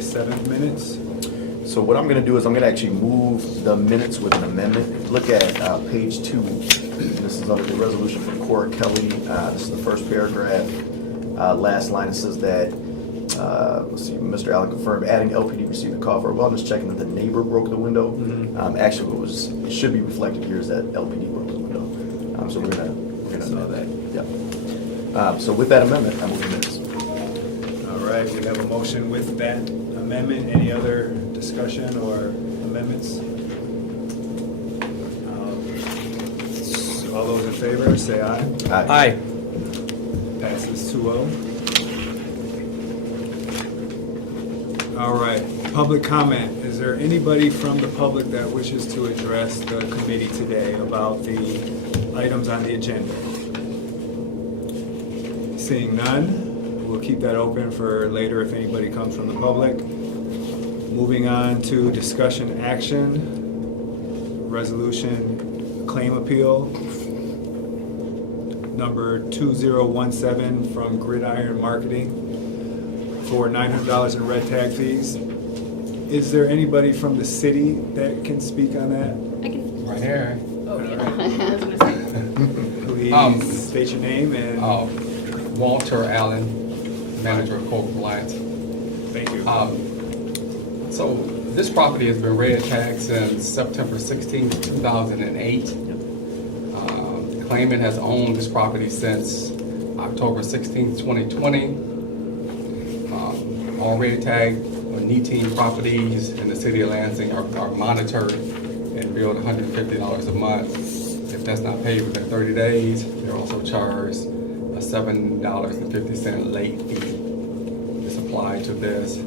7 minutes. So what I'm going to do is I'm going to actually move the minutes with an amendment. Look at page 2. This is under the resolution from Cora Kelly. This is the first paragraph. Last line, it says that, let's see, Mr. Allen confirmed adding LPD received a call for a wellness check and that the neighbor broke the window. Actually, it should be reflected here is that LPD broke the window. So we're gonna amend that. Yeah. So with that amendment, I move the minutes. All right, we have a motion with that amendment. Any other discussion or amendments? All those in favor, say aye. Aye. Passes 2-0. All right, public comment. Is there anybody from the public that wishes to address the committee today about the items on the agenda? Seeing none, we'll keep that open for later if anybody comes from the public. Moving on to discussion action, resolution claim appeal, number 2017 from Gridiron Marketing for $900 in red tag fees. Is there anybody from the city that can speak on that? I can. Right here. Oh, yeah. I was gonna say. Please state your name and Walter Allen, manager of Code Compliance. thank you. So this property has been red tagged since September 16, 2008. Claimant has owned this property since October 16, 2020. All red tagged NETEAM properties in the city of Lansing are monitored and billed $150 a month. If that's not paid within 30 days, they're also charged a $7.50 late fee is applied to this.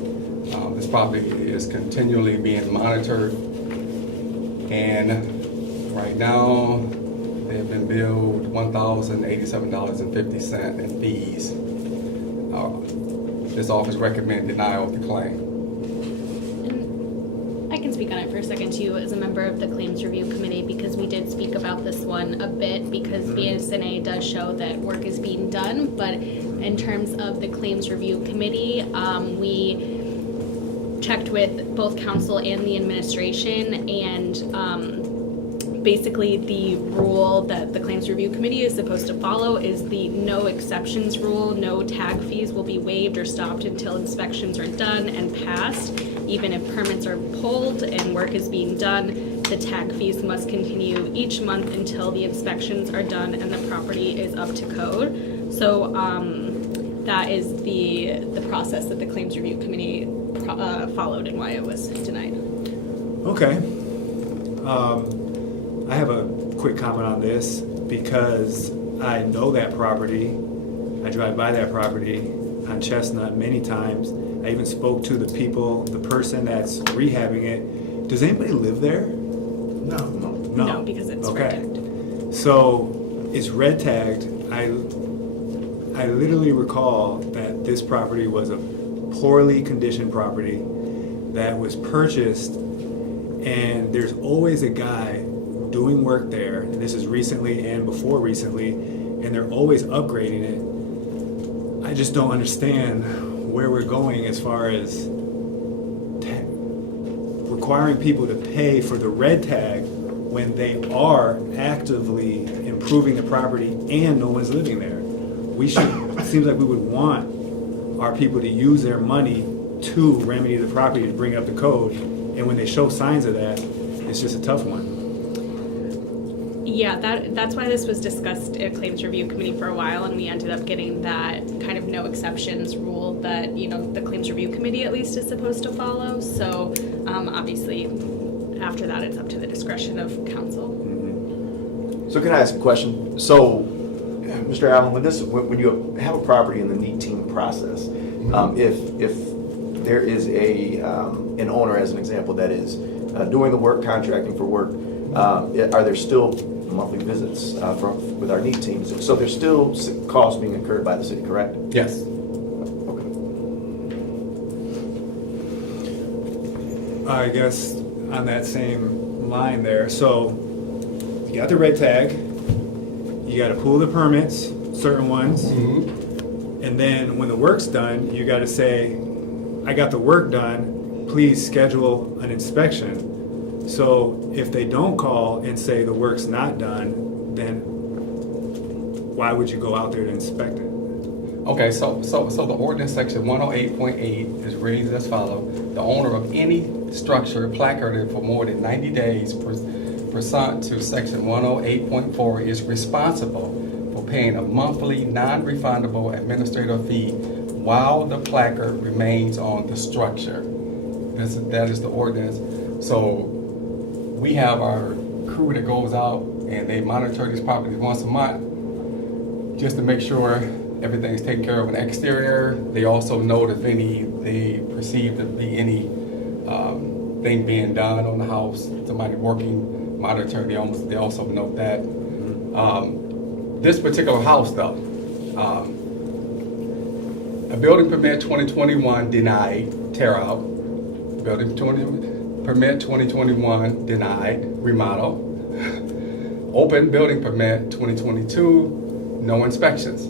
This property is continually being monitored, and right now they have been billed $1,087.50 in fees. This office recommends denial of the claim. And I can speak on it for a second too, as a member of the Claims Review Committee, because we did speak about this one a bit, because BSNA does show that work is being done, but in terms of the Claims Review Committee, we checked with both council and the administration, and basically the rule that the Claims Review Committee is supposed to follow is the no exceptions rule. No tag fees will be waived or stopped until inspections are done and passed. Even if permits are pulled and work is being done, the tag fees must continue each month until the inspections are done and the property is up to code. So that is the process that the Claims Review Committee followed and why it was denied. Okay. I have a quick comment on this because I know that property. I drive by that property on Chestnut many times. I even spoke to the person that's rehabbing it. Does anybody live there? No, because it's red tagged. So it's red tagged. I literally recall that this property was a poorly conditioned property that was purchased, and there's always a guy doing work there, and this is recently and before recently, and they're always upgrading it. I just don't understand where we're going as far as requiring people to pay for the red tag when they are actively improving the property and no one's living there. It seems like we would want our people to use their money to remedy the property to bring up the code, and when they show signs of that, it's just a tough one. Yeah, that's why this was discussed at Claims Review Committee for a while, and we ended up getting that kind of no exceptions rule that, the Claims Review Committee at least is supposed to follow. So obviously after that it's up to the discretion of council. So can I ask a question? So, Mr. Allen, when you have a property in the NETEAM process, if there is an owner, as an example, that is doing the work, contracting for work, are there still monthly visits with our NETEAM? So there's still costs being incurred by the city, correct? Yes. Okay. I guess on that same line there, so you got the red tag, you got to pull the permits, certain ones, and then when the work's done, you got to say, I got the work done, please schedule an inspection. So if they don't call and say the work's not done, then why would you go out there to inspect it? Okay, so the ordinance section 108.8 is reads as follows. The owner of any structure placarded for more than 90 days pursuant to section 108.4 is responsible for paying a monthly non-refundable administrative fee while the placard remains on the structure. That is the ordinance. So we have our crew that goes out and they monitor these properties once a month just to make sure everything's taken care of in the exterior. They also note if they perceive to be any thing being done on the house, somebody working, monitoring, they also note that. This particular house though, a building permit 2021 denied, tear out. Building permit 2021 denied, remodel. Open building permit 2022, no inspections.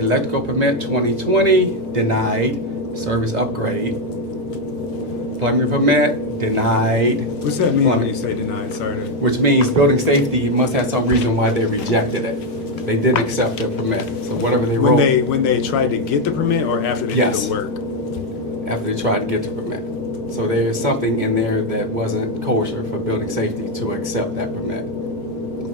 Electrical permit 2020 denied, service upgrade. Plumbing permit denied. What's that mean when Plumbing. you say denied? Sorry. Which means building safety must have some reason why they rejected it. They didn't accept the permit. So whatever they wrote. When they tried to get the permit or after they Yes. did the work? After they tried to get the permit. So there's something in there that wasn't kosher for building safety to accept that permit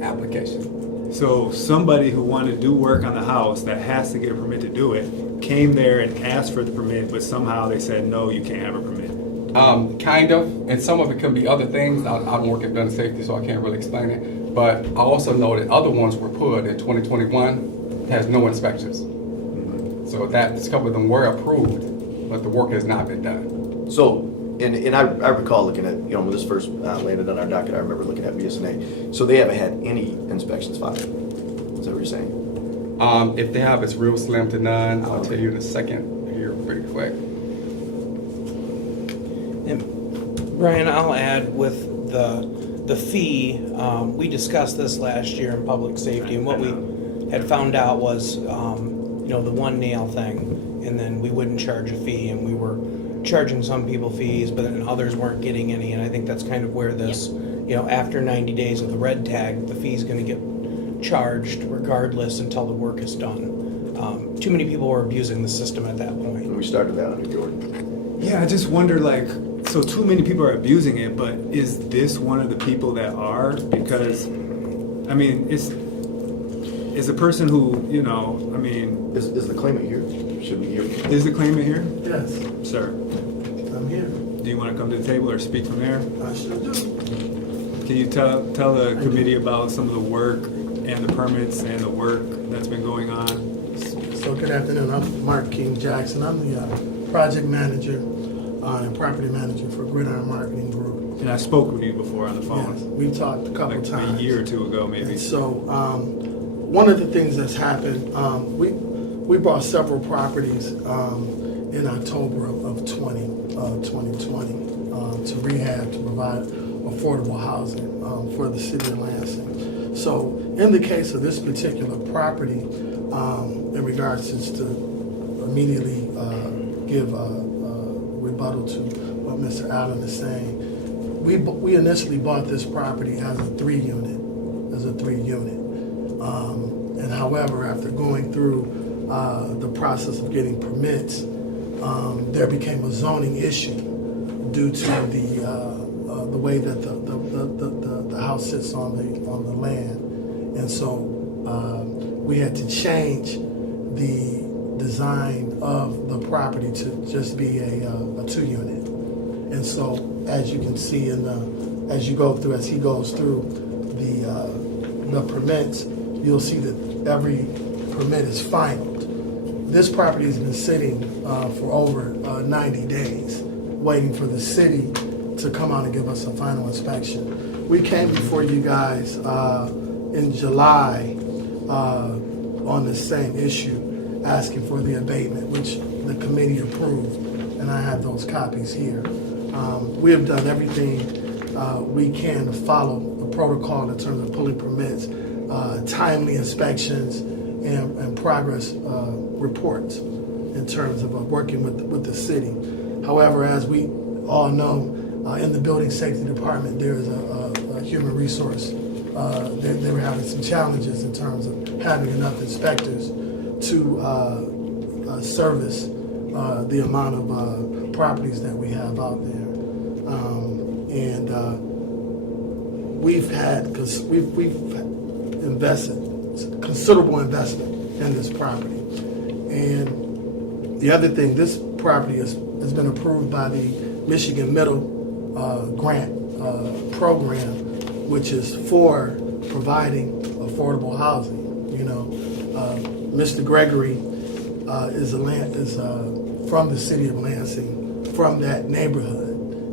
application. So somebody who wanted to do work on the house that has to get a permit to do it came there and asked for the permit, but somehow they said, no, you can't have a permit. Kind of, and some of it could be other things. I don't work at building safety, so I can't really explain it. But I also know that other ones were put in 2021 has no inspections. So that a couple of them were approved, but the work has not been done. So, and I recall looking at, when this first landed on our docket, I remember looking at BSNA. So they haven't had any inspections filed. Is that what you're saying? If they have, it's real slim to none. I'll tell you in a second here pretty quick. And Brian, I'll add with the fee, we discussed this last year in public safety, and what we had found out was, the one nail thing, and then we wouldn't charge a fee, and we were charging some people fees, but then others weren't getting any, and I think that's kind of where this, after 90 days of the red tag, the fee's gonna get charged regardless until the work is done. Too many people were abusing the system at that point. And we started that under Jordan. Yeah, I just wonder, so too many people are abusing it, but is this one of the people that are? Because, I mean, it's a person who, Is the claimant here? Should we hear? is the claimant here? Yes, Sir, I'm here. do you want to come to the table or speak from there? I sure do. Can you tell the committee about some of the work and the permits and the work that's been going on? So good afternoon, I'm Mark King Jackson. I'm the project manager and property manager for Gridiron Marketing Group. And I spoke with you before on the Yes, phone, we've talked a couple like times. a year or two ago, maybe. And so one of the things that's happened, we bought several properties in October of 2020 to rehab, to provide affordable housing for the city of Lansing. So in the case of this particular property, in regards to immediately give a rebuttal to what Mr. Allen is saying, we initially bought this property as a 3-unit, and however, after going through the process of getting permits, there became a zoning issue due to the way that the house sits on the land, and so we had to change the design of the property to just be a 2-unit. And so, as you can see as he goes through the permits, you'll see that every permit is finalized. This property has been sitting for over 90 days, waiting for the city to come out and give us a final inspection. We came before you guys in July on the same issue, asking for the abatement, which the committee approved, and I have those copies here. We have done everything we can to follow the protocol in terms of pulling permits, timely inspections, and progress reports in terms of working with the city. However, as we all know, in the building safety department, there is a human resource. They were having some challenges in terms of having enough inspectors to service the amount of properties that we have out there. We've invested considerable investment in this property. And the other thing, this property has been approved by the Michigan Middle Grant Program, which is for providing affordable housing. You know, Mr. Gregory is from the city of Lansing, from that neighborhood,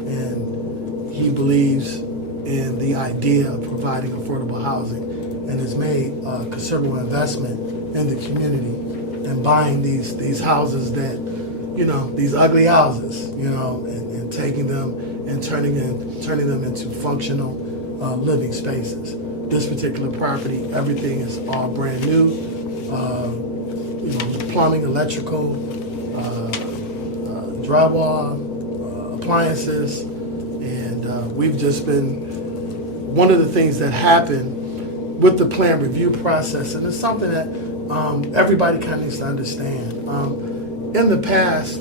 and he believes in the idea of providing affordable housing, and has made a considerable investment in the community and buying these houses that, you know, these ugly houses, you know, and taking them and turning them into functional living spaces. This particular property, everything is all brand new. You know, plumbing, electrical, drywall, appliances, and we've just been. One of the things that happened with the plan review process, and it's something that everybody kind of needs to understand. In the past,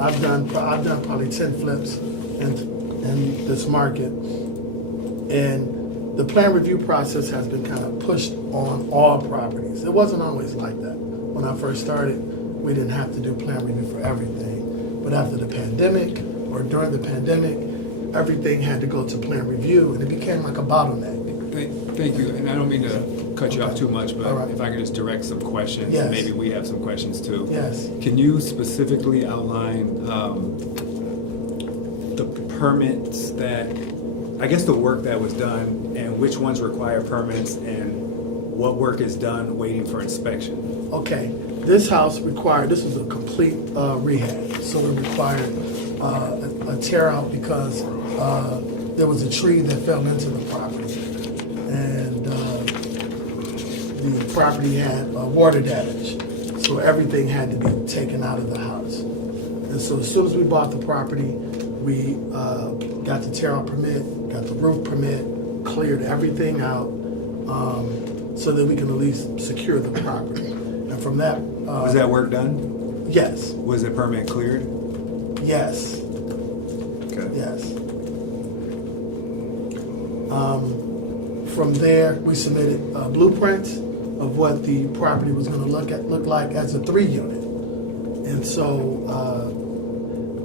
I've done probably 10 flips in this market, and the plan review process has been kind of pushed on all properties. It wasn't always like that. When I first started, we didn't have to do plan review for everything, but after the pandemic or during the pandemic, everything had to go to plan review, and it became like a bottleneck. Thank you, and I don't mean to cut you off too much, but All right. if I could just direct some questions, Yes. and maybe we have some questions too. Yes. Can you specifically outline the permits that, I guess the work that was done, and which ones require permits, and what work is done waiting for inspection? Okay, this house required, this was a complete rehab, so it required a tear out because there was a tree that fell into the property, and the property had water damage, so everything had to be taken out of the house. And so as soon as we bought the property, we got the tear out permit, got the roof permit, cleared everything out, so that we can at least secure the property. And from that, Was that work done? yes, Was the permit cleared? yes, Okay. yes. From there, we submitted blueprints of what the property was going to look like as a 3-unit, and so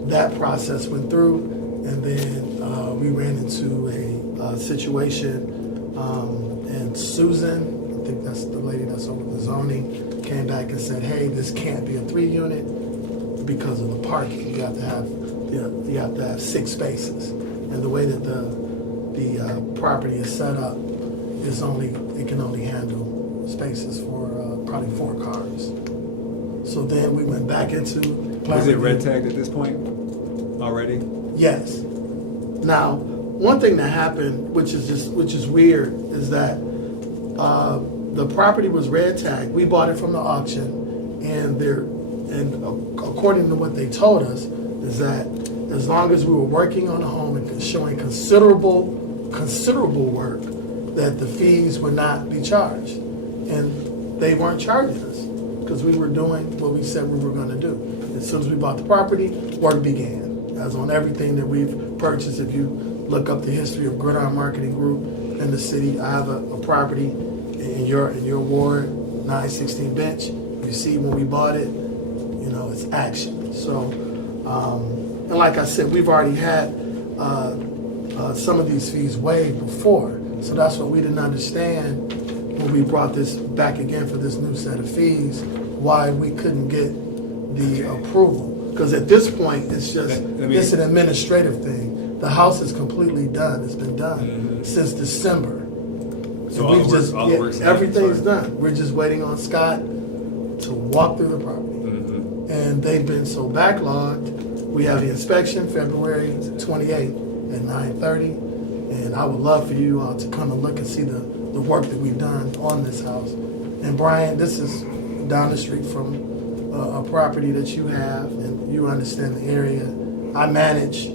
that process went through, and then we ran into a situation, and Susan, I think that's the lady that's over the zoning, came back and said, "Hey, this can't be a 3-unit because of the parking. You have to have 6 spaces, and the way that the property is set up is it can only handle spaces for probably 4 cars." So then we went back into. Was it red tagged at this point already? Yes. Now, one thing that happened, which is weird, is that the property was red tagged. We bought it from the auction, and according to what they told us, is that as long as we were working on the home and showing considerable work, that the fees would not be charged, and they weren't charging us because we were doing what we said we were going to do. As soon as we bought the property, work began. As on everything that we've purchased, if you look up the history of Gridiron Marketing Group in the city, I have a property in your ward, 916 Bench. You see when we bought it, you know, it's action. So, and like I said, we've already had some of these fees waived before. So that's what we didn't understand when we brought this back again for this new set of fees, why we couldn't get the approval. Because at this point, it's just, it's an administrative thing. The house is completely done. It's been done since December. So And all the work's done, everything's sorry. done. We're just waiting on Scott to walk through the property. And they've been so backlogged. We have the inspection February 28th at 9:30. And I would love for you all to come and look and see the work that we've done on this house. And Brian, this is down the street from a property that you have, and you understand the area. I manage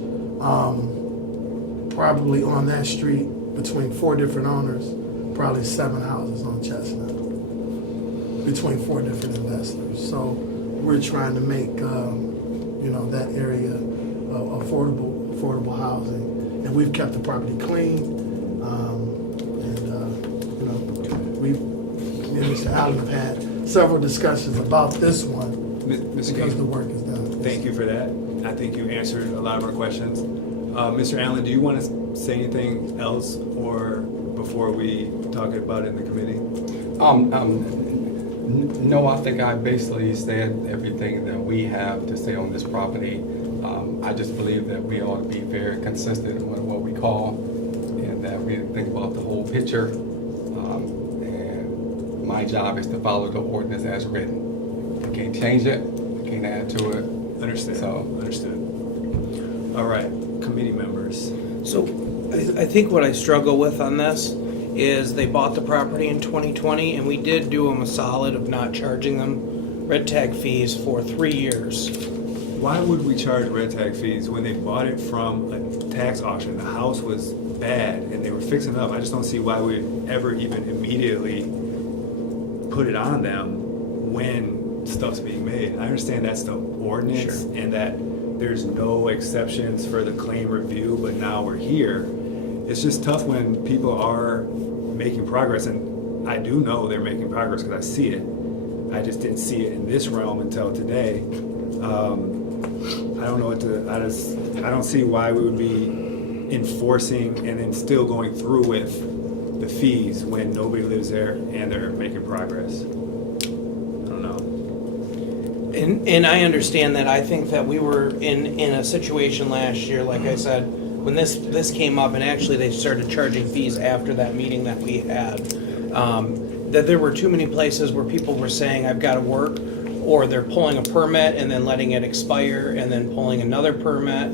probably on that street between 4 different owners, probably 7 houses on Chestnut, between 4 different investors. So we're trying to make that area affordable housing, and we've kept the property clean. Me and Mr. Allen have had several discussions about this one Mr. because the King, work is done. thank you for that. I think you answered a lot of our questions. Mr. Allen, do you want to say anything else or before we talk about it in the committee? No, I think I basically said everything that we have to say on this property. I just believe that we ought to be very consistent with what we call, and that we think about the whole picture. And my job is to follow the ordinance as written. We can't change it, we can't add to it. Understood. So- Understood. All right, committee members. So I think what I struggle with on this is they bought the property in 2020, and we did do them a solid of not charging them red tag fees for 3 years. Why would we charge red tag fees when they bought it from a tax auction? The house was bad and they were fixing it up. I just don't see why we ever even immediately put it on them when stuff's being made. I understand that's the ordinance and that there's no exceptions for the claim review, but now we're here. It's just tough when people are making progress, and I do know they're making progress because I see it. I just didn't see it in this realm until today. I don't know what to, I don't see why we would be enforcing and then still going through with the fees when nobody lives there and they're making progress. I don't know. And I understand that. I think that we were in a situation last year, like I said, when this came up, and actually they started charging fees after that meeting that we had, that there were too many places where people were saying, I've got to work, or they're pulling a permit and then letting it expire and then pulling another permit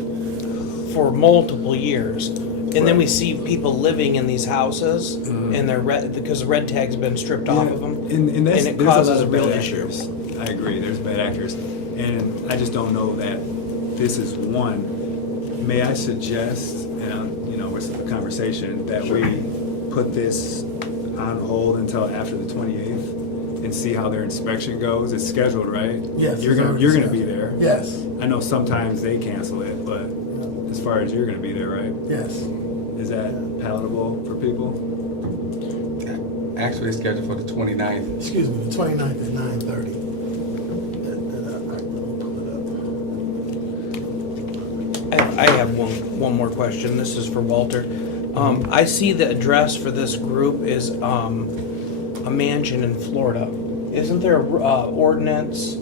for multiple years. And then we see people living in these houses and they're because the red tag's been stripped off of them. And And it there's causes lot a of real bad issue. actors. I agree, there's bad actors. And I just don't know that this is one. May I suggest, and it's a conversation, that we put this on hold until after the 28th and see how their inspection goes? It's scheduled, right? Yes. You're it's gonna already be scheduled. there. Yes, I know sometimes they cancel it, but as far as you're gonna be there, right? yes. Is that palatable for people? Actually, it's scheduled for the 29th. Excuse me, the 29th at 9:30. I have one more question. This is for Walter. I see the address for this group is a mansion in Florida. Isn't there a ordinance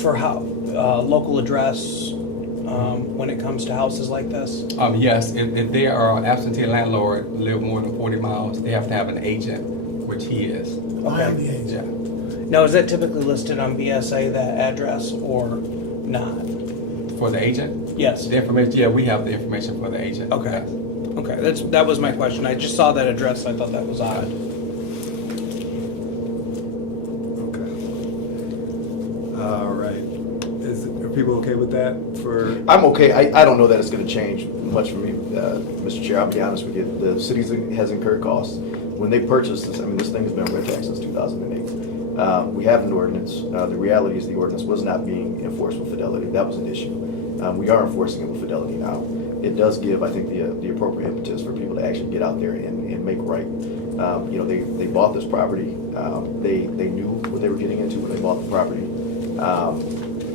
for how local address when it comes to houses like this? Yes, if they are absentee landlord, live more than 40 miles, they have to have an agent, which he is. I am the Yeah. agent. Now, is that typically listed on BSA, that address, or not? For the agent? Yes. The information, yeah, we have the information for the agent. Okay. Yes. Okay, that was my question. I just saw that address. I thought that was odd. Okay. All right. Are people okay with that for? I'm okay. I don't know that it's going to change much for me, Mr. Chair. I'll be honest with you. The city has incurred costs. When they purchased this, this thing has been red tagged since 2008. We have an ordinance. The reality is the ordinance was not being enforced with fidelity. That was an issue. We are enforcing it with fidelity now. It does give, I think, the appropriate impetus for people to actually get out there and make right. They bought this property. They knew what they were getting into when they bought the property.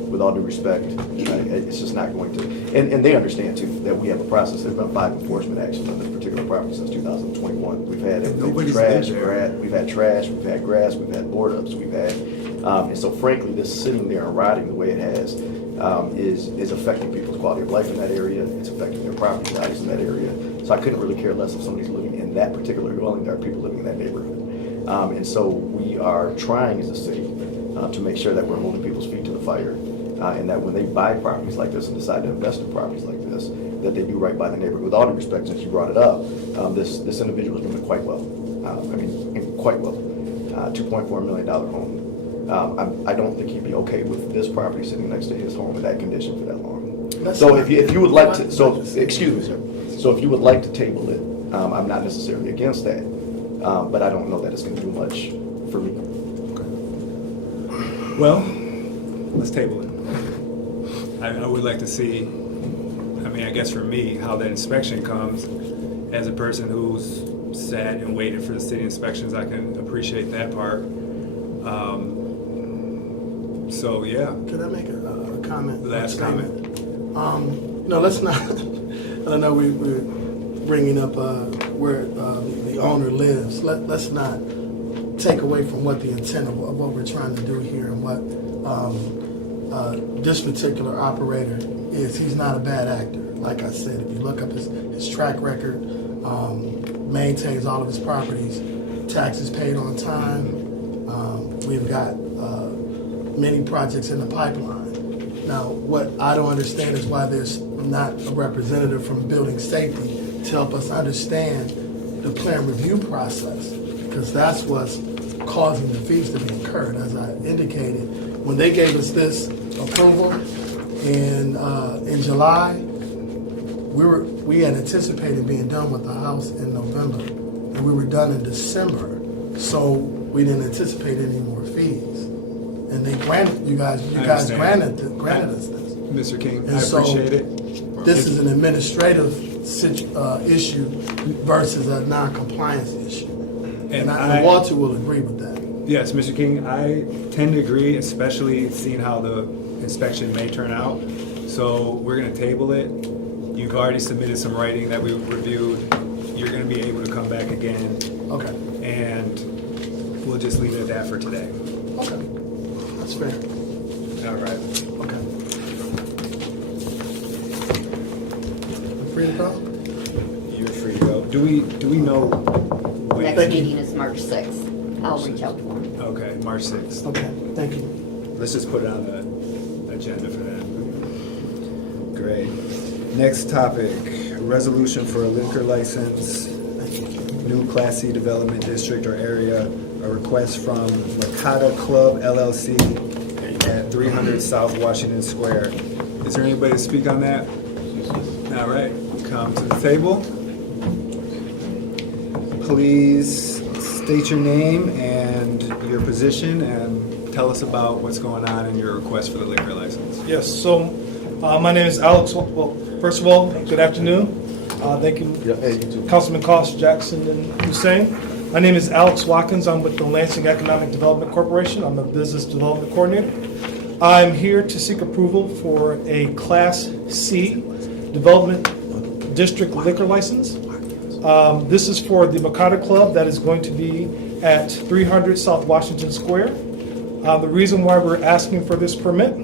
With all due respect, it's just not going to. And they understand too that we have a process. There's been 5 enforcement actions on this particular property since 2021. We've had Nobody's trash, lived there. we've had trash, we've had grass, we've had board ups, we've had, and so frankly, this sitting there and rotting the way it has is affecting people's quality of life in that area. It's affecting their property values in that area. So I couldn't really care less if somebody's living in that particular dwelling. There are people living in that neighborhood, and so we are trying as a city to make sure that we're holding people's feet to the fire. And that when they buy properties like this and decide to invest in properties like this, that they do right by the neighborhood. With all due respect, since you brought it up, this individual is doing quite well. Quite well. $2.4 million home. I don't think he'd be okay with this property sitting next to his home in that condition for that long. Let's So not- if you would like to, so, excuse me, sir. So if you would like to table it, I'm not necessarily against that, but I don't know that it's gonna do much for me. Well, let's table it. I would like to see, I mean, I guess for me, how that inspection comes. As a person who's sat and waited for the city inspections, I can appreciate that part. So, yeah, Can I make a comment? Last comment. No, let's not, I know we're bringing up where the owner lives. Let's not take away from what the intent of what we're trying to do here and what this particular operator is. He's not a bad actor. Like I said, if you look up his track record, maintains all of his properties, taxes paid on time. We've got many projects in the pipeline. Now, what I don't understand is why there's not a representative from building safety to help us understand the plan review process, because that's what's causing the fees to be incurred. As I indicated, when they gave us this approval in July, we had anticipated being done with the house in November, and we were done in December, so we didn't anticipate any more fees. And they granted, you guys understand. granted us this. Mr. King, And I so, appreciate it. This is an administrative issue versus a non-compliance issue. And Walter will agree with that. Yes, Mr. King, I tend to agree, especially seeing how the inspection may turn out. So we're gonna table it. You've already submitted some writing that we reviewed. You're gonna be able to come back again, Okay, and we'll just leave it at that for today. okay. That's fair. All right. Okay. Free to go? You're free to go. Do we know when? Next Thank you. meeting is March 6th. I'll reach out to him. Okay, March 6th. Okay, thank you. Let's just put it on the agenda for that. Great. Next topic, resolution for a liquor license, new Class C development district or area, a request from Makata Club LLC at 300 South Washington Square. Is there anybody to speak on that? All right, come to the table. Please state your name and your position and tell us about what's going on in your request for the liquor license. Yes, so my name is Alex. Well, first of all, good afternoon. Thank you, Yeah, hey, you too. Councilman Cost, Jackson, and Hussein. My name is Alex Watkins. I'm with the Lansing Economic Development Corporation. I'm a business development coordinator. I'm here to seek approval for a Class C Development District liquor license. This is for the Makata Club that is going to be at 300 South Washington Square. The reason why we're asking for this permit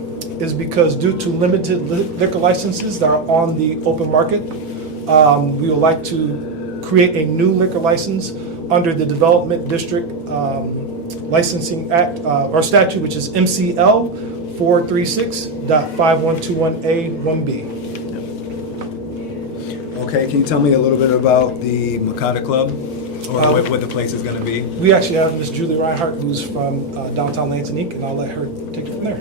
is because due to limited liquor licenses that are on the open market, we would like to create a new liquor license under the Development District Licensing Act or statute, which is MCL 436.5121A1B. Okay, can you tell me a little bit about the Makata Club or what the place is going to be? We actually have Miss Julie Reinhardt, who's from downtown Lansing, and I'll let her take it from there.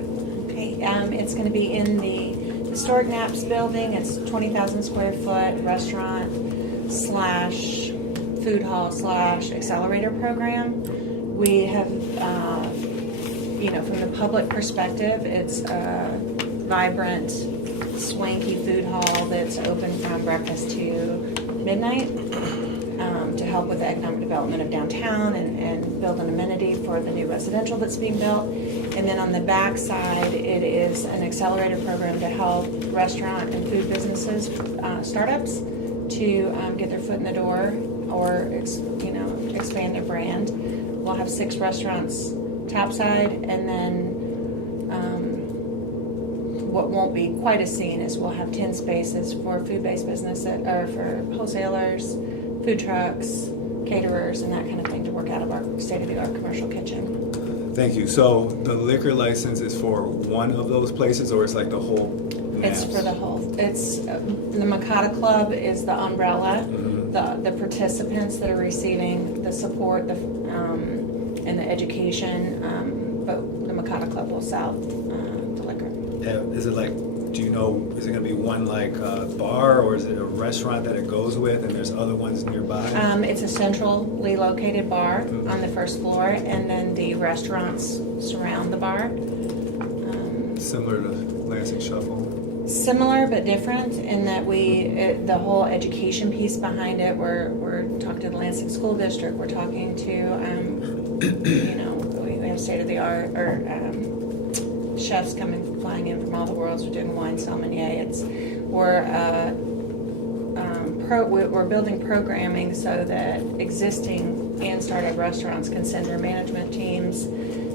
Okay, it's going to be in the Historic Naps building. It's 20,000 square foot restaurant slash food hall slash accelerator program. We have, from the public perspective, it's a vibrant, swanky food hall that's open from breakfast to midnight to help with the economic development of downtown and build an amenity for the new residential that's being built. And then on the back side, it is an accelerator program to help restaurant and food businesses, startups, to get their foot in the door or expand their brand. We'll have 6 restaurants topside, and then what won't be quite a scene is we'll have 10 spaces for food-based business or for wholesalers, food trucks, caterers, and that kind of thing to work out of our state-of-the-art commercial kitchen. Thank you. So the liquor license is for one of those places, or it's like the whole? It's for the whole. It's the Makata Club is the umbrella. The participants that are receiving the support, and the education but the Makata Club will sell the liquor. Is it like, do you know, is it gonna be one like bar, or is it a restaurant that it goes with and there's other ones nearby? It's a centrally located bar on the first floor, and then the restaurants surround the bar. Similar to Lansing Shuffle? Similar but different in that the whole education piece behind it, we're talking to the Lansing School District, we're talking to, we have state-of-the-art, or chefs flying in from all the worlds, we're doing wine sommelier, we're building programming so that existing and startup restaurants can send their management teams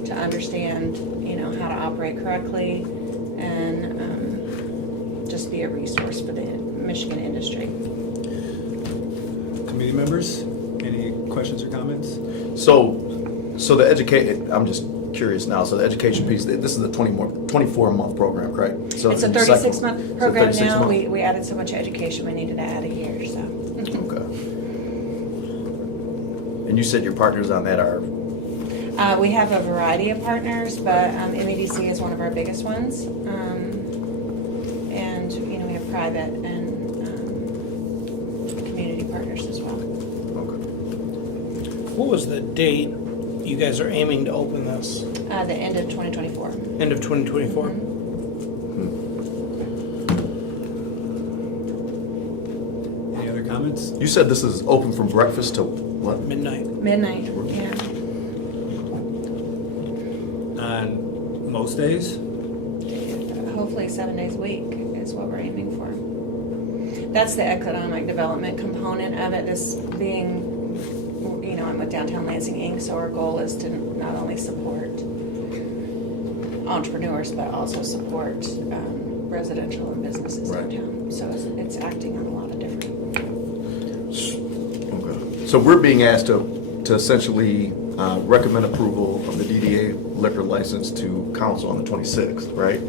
to understand, how to operate correctly and just be a resource for the Michigan industry. Committee members, any questions or comments? So the I'm just curious now, so the education piece, this is a 24-month program, correct? So It's a the second- 36-month program it's a now. 36-month. We added so much education, we needed to add a year, so. Okay. And you said your partners on that are, We have a variety of partners, but MEDC is one of our biggest ones. And, we have private and community partners as well. okay. What was the date you guys are aiming to open this? The end of 2024. End of 2024? Any other comments? You said this is open from breakfast to what? Midnight. Midnight, yeah. On most days? Hopefully 7 days a week is what we're aiming for. That's the economic development component of it, this being, I'm with Downtown Lansing Inc., so our goal is to not only support entrepreneurs, but also support residential and businesses Right. downtown. So it's acting on a lot of different. Okay. So we're being asked to essentially recommend approval of the DDA liquor license to council on the 26th, right?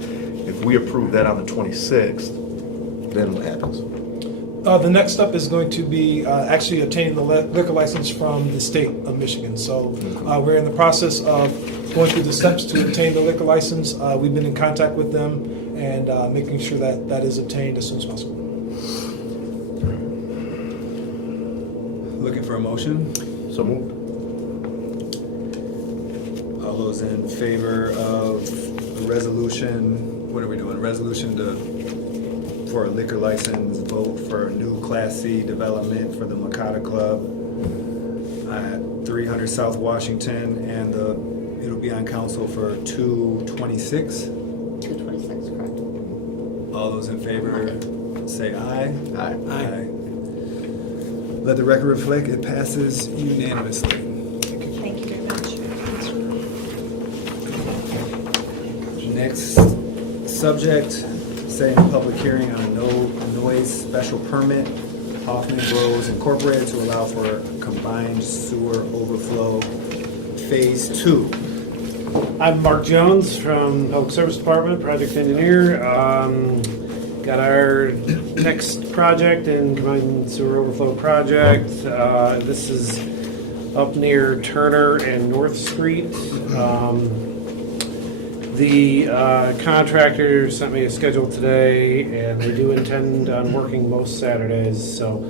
If we approve that on the 26th, then what happens? The next step is going to be actually obtaining the liquor license from the state of Michigan. So we're in the process of going through the steps to obtain the liquor license. We've been in contact with them and making sure that that is obtained as soon as possible. Looking for a motion? So moved. All those in favor of the resolution, what are we doing? Resolution for a liquor license, vote for new Class C development for the Makata Club at 300 South Washington, and it'll be on council for 2/26. 226, correct. All those in favor say aye. Aye. Aye. Let the record reflect it passes unanimously. Thank you very much. Next subject, setting a public hearing on a no noise special permit, Hoffman Bros Incorporated, to allow for combined sewer overflow phase 2. I'm Mark Jones from Public Service Department, project engineer. Got our next project in combined sewer overflow project. This is up near Turner and North Street. The contractor sent me a schedule today, and they do intend on working most Saturdays. So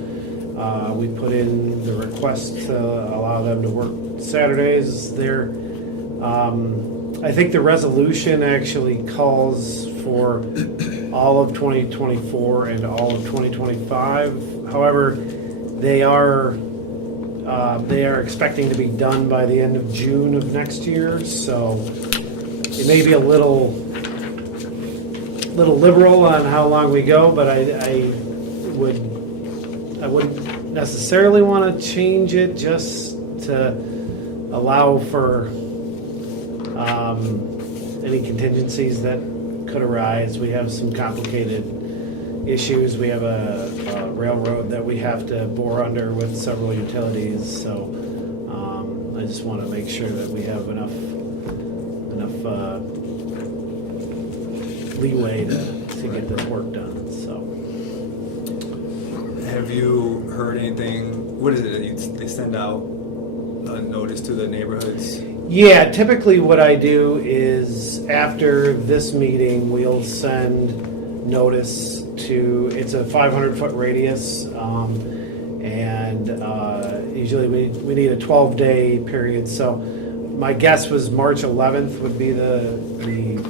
we put in the request to allow them to work Saturdays. I think the resolution actually calls for all of 2024 and all of 2025. However, they are expecting to be done by the end of June of next year. So it may be a little liberal on how long we go, but I wouldn't necessarily want to change it just to allow for any contingencies that could arise. We have some complicated issues. We have a railroad that we have to bore under with several utilities. So I just want to make sure that we have enough leeway to get this work done. So Have you heard anything? What is it? They send out a notice to the neighborhoods? Yeah, typically what I do is after this meeting, we'll send notice to, it's a 500-foot radius, and usually we need a 12-day period. So my guess was March 11th would be the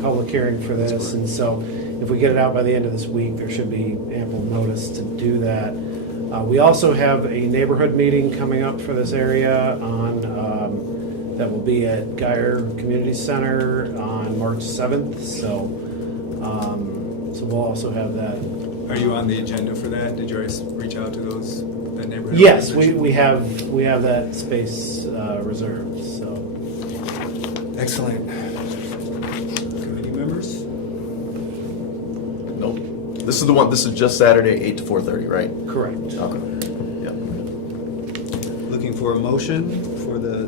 public hearing for this, and so if we get it out by the end of this week, there should be ample notice to do that. We also have a neighborhood meeting coming up for this area on, that will be at Geyer Community Center on March 7th, so we'll also have that. Are you on the agenda for that? Did you already reach out to that neighborhood? Yes, organization? we have that space reserved, so. Excellent. Committee members? Nope. This is the one, this is just Saturday, 8 to 4:30, right? Correct. Okay. Yeah. Looking for a motion for the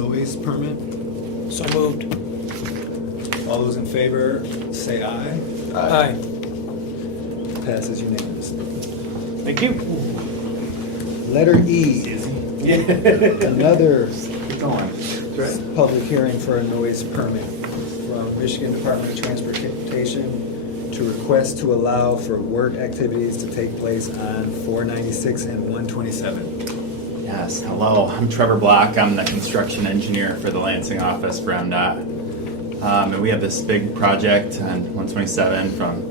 noise permit? So moved. All those in favor, say aye. Aye. Passes unanimously. Thank you. Letter E, another public hearing for a noise permit from Michigan Department of Transportation to request to allow for work activities to take place on 496 and 127. Yes, hello, I'm Trevor Block. I'm the construction engineer for the Lansing office for MDOT. And we have this big project on 127 from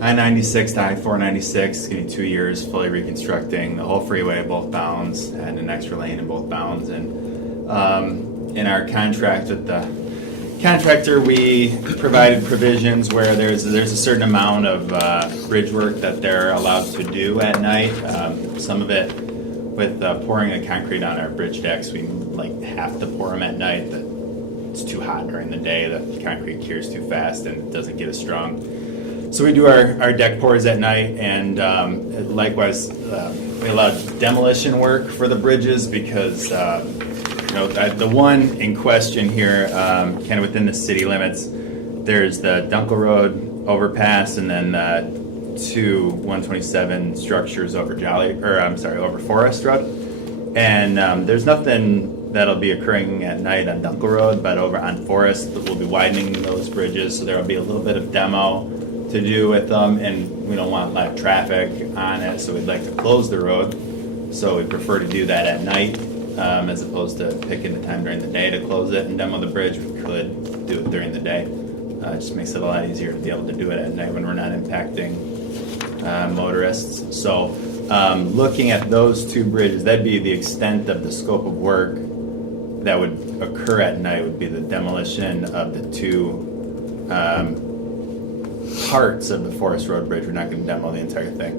I-96 to I-496. It's going to be 2 years, fully reconstructing the whole freeway, both bounds, and an extra lane in both bounds. And in our contract with the contractor, we provided provisions where there's a certain amount of bridge work that they're allowed to do at night. Some of it with pouring the concrete on our bridge decks, we have to pour them at night. It's too hot during the day. The concrete cures too fast and it doesn't get as strong. So we do our deck pours at night, and likewise we allow demolition work for the bridges because the one in question here, kind of within the city limits, there's the Dunkel Road overpass and then 2 127 structures over over Forest Road, and there's nothing that'll be occurring at night on Dunkel Road, but over on Forest we'll be widening those bridges, so there will be a little bit of demo to do with them, and we don't want live traffic on it, so we'd like to close the road. So we prefer to do that at night as opposed to picking the time during the day to close it and demo the bridge. We could do it during the day. It just makes it a lot easier to be able to do it at night when we're not impacting motorists. So looking at those 2 bridges, that'd be the extent of the scope of work that would occur at night, would be the demolition of the 2 parts of the Forest Road Bridge. We're not going to demo the entire thing,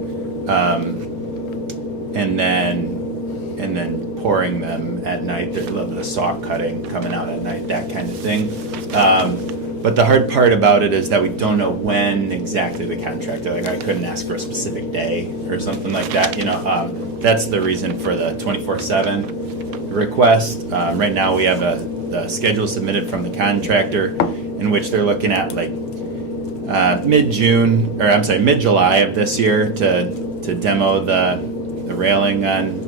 and then pouring them at night. There's a little bit of saw cutting coming out at night, that kind of thing. But the hard part about it is that we don't know when exactly the contractor. I couldn't ask for a specific day or something like that. That's the reason for the 24/7 request. Right now we have the schedule submitted from the contractor in which they're looking at mid-July of this year to demo the railing on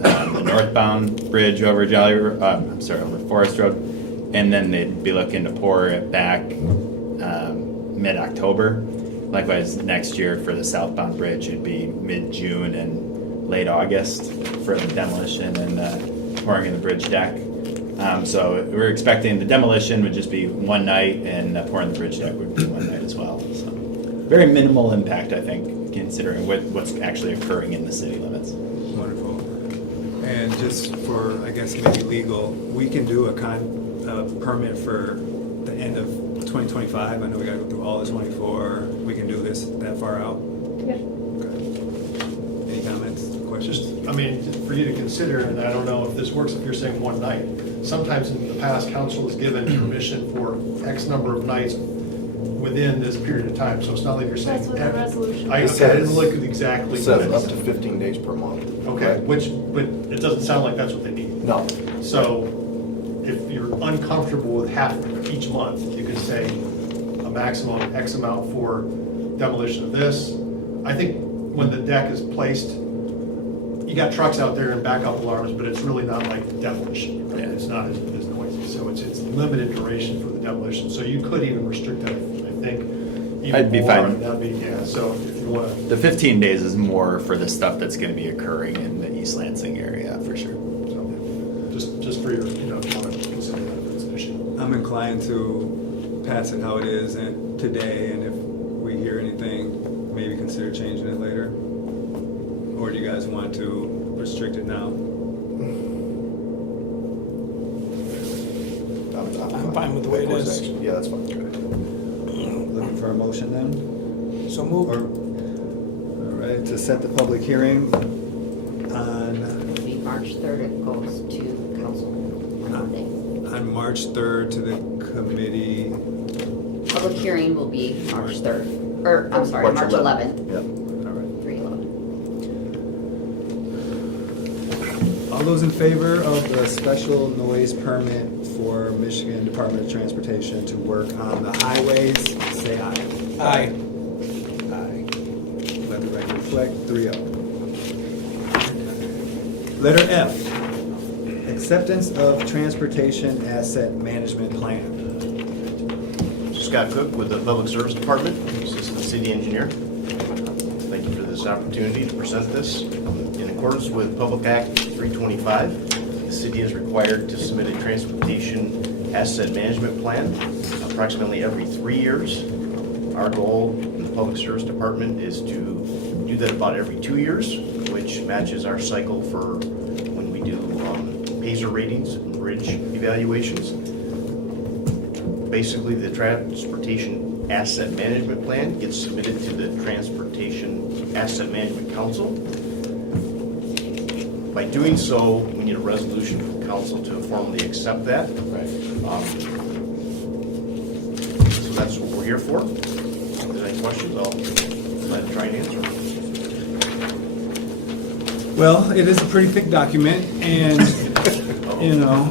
the northbound bridge over over Forest Road, and then they'd be looking to pour it back mid-October. Likewise, next year for the southbound bridge, it'd be mid-June and late August for the demolition and pouring in the bridge deck. So we're expecting the demolition would just be one night, and pouring the bridge deck would be one night as well. So very minimal impact, I think, considering what's actually occurring in the city limits. Wonderful. And just for, I guess, maybe legal, we can do a permit for the end of 2025. I know we got to go through all of 24. We can do this that far out? Yeah. Okay. Any comments, questions? For you to consider, and I don't know if this works if you're saying one night. Sometimes in the past, council has given permission for X number of nights within this period of time. So it's not like you're saying. That's what the resolution I says. didn't look at exactly. It says up to 15 days per month. Okay, but it doesn't sound like that's what they need. No. So if you're uncomfortable with half each month, you could say a maximum of X amount for demolition of this. I think when the deck is placed, you got trucks out there and backup alarms, but it's really not like demolition. Yeah. It's not as noisy, so it's limited duration for the demolition. So you could even restrict that, I think. even I'd be more. fine. That'd be, yeah, so if you want to. The 15 days is more for the stuff that's gonna be occurring in the East Lansing area, for sure. Just for your, if you want to consider that if it's an issue. I'm inclined to pass it how it is and today, and if we hear anything, maybe consider changing it later. Or do you guys want to restrict it now? I'm fine with the way it Course is. action. Yeah, that's fine. Looking for a motion then? So Or, moved. all right, to set the public hearing on, It'll be March 3rd, it goes to council on Monday. on March 3rd to the committee. Public hearing will be March 3rd, or, I'm sorry, March 11th, Yep. All right. 3/11. All those in favor of the special noise permit for Michigan Department of Transportation to work on the highways, say aye. Aye. Aye. Let the record reflect, 3-0. Letter F, acceptance of transportation asset management plan. Scott Cook with the Public Service Department, Assistant City Engineer. Thank you for this opportunity to present this. In accordance with Public Act 325, the city is required to submit a transportation asset management plan approximately every 3 years. Our goal in the Public Service Department is to do that about every 2 years, which matches our cycle for when we do PASER ratings and bridge evaluations. Basically, the Transportation Asset Management Plan gets submitted to the Transportation Asset Management Council. By doing so, we need a resolution from council to formally accept that. So that's what we're here for. If there's any questions, I'll try and answer. Well, it is a pretty thick document, and, you know,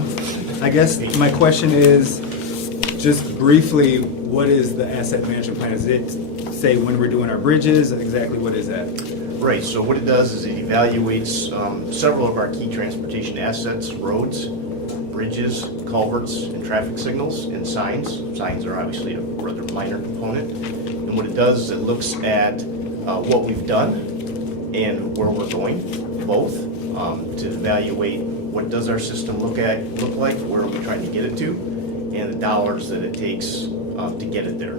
I guess my question is, just briefly, what is the asset management plan? Is it, say, when we're doing our bridges, exactly what is that? Right, so what it does is it evaluates several of our key transportation assets, roads, bridges, culverts, and traffic signals, and signs. Signs are obviously a rather minor component. And what it does is it looks at what we've done and where we're going, both, to evaluate what does our system look like, where are we trying to get it to, and the dollars that it takes to get it there.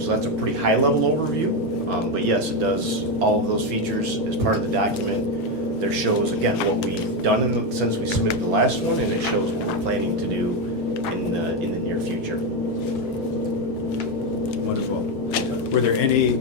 So that's a pretty high-level overview. But yes, it does all of those features as part of the document. There shows, again, what we've done since we submitted the last one, and it shows what we're planning to do in the near future. Wonderful. Were there any,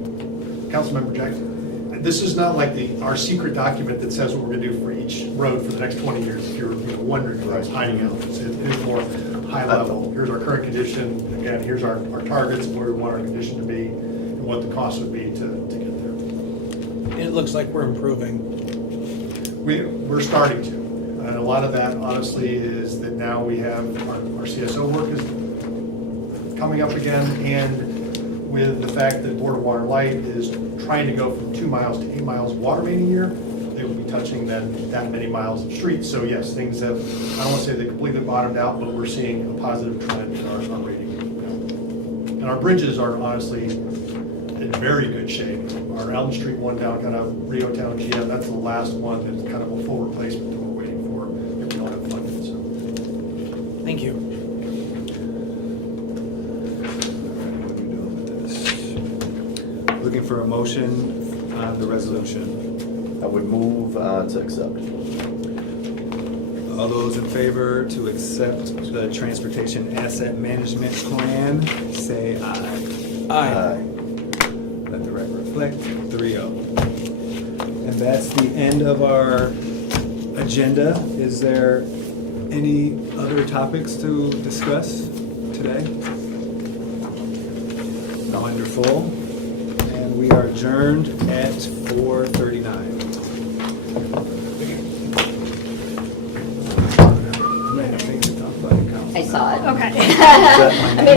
Councilmember Jackson, this is not like our secret document that says what we're going to do for each road for the next 20 years, if you're wondering what I was hiding out. It is more high level. Here's our current condition, again, here's our targets, where we want our condition to be, and what the cost would be to get there. It looks like we're improving. We're starting to. And a lot of that, honestly, is that now we have our CSO work is coming up again, and with the fact that Board of Water Light is trying to go from 2 miles to 8 miles of water main a year, they will be touching that many miles of streets. So yes, things have, I don't want to say they completely bottomed out, but we're seeing a positive trend in our rating. And our bridges are honestly in very good shape. Our Elm Street one down kind of Rio Town GM, that's the last one that's kind of a full replacement that we're waiting for if we don't have funding. So. Thank you. what are we doing with this? Looking for a motion on the resolution. I would move to accept. All those in favor to accept the transportation asset management plan, say aye. Aye. Let the record reflect, 3-0. And that's the end of our agenda. Is there any other topics to discuss today? Wonderful. And we are adjourned at 4:39. I saw it. Okay. Is that-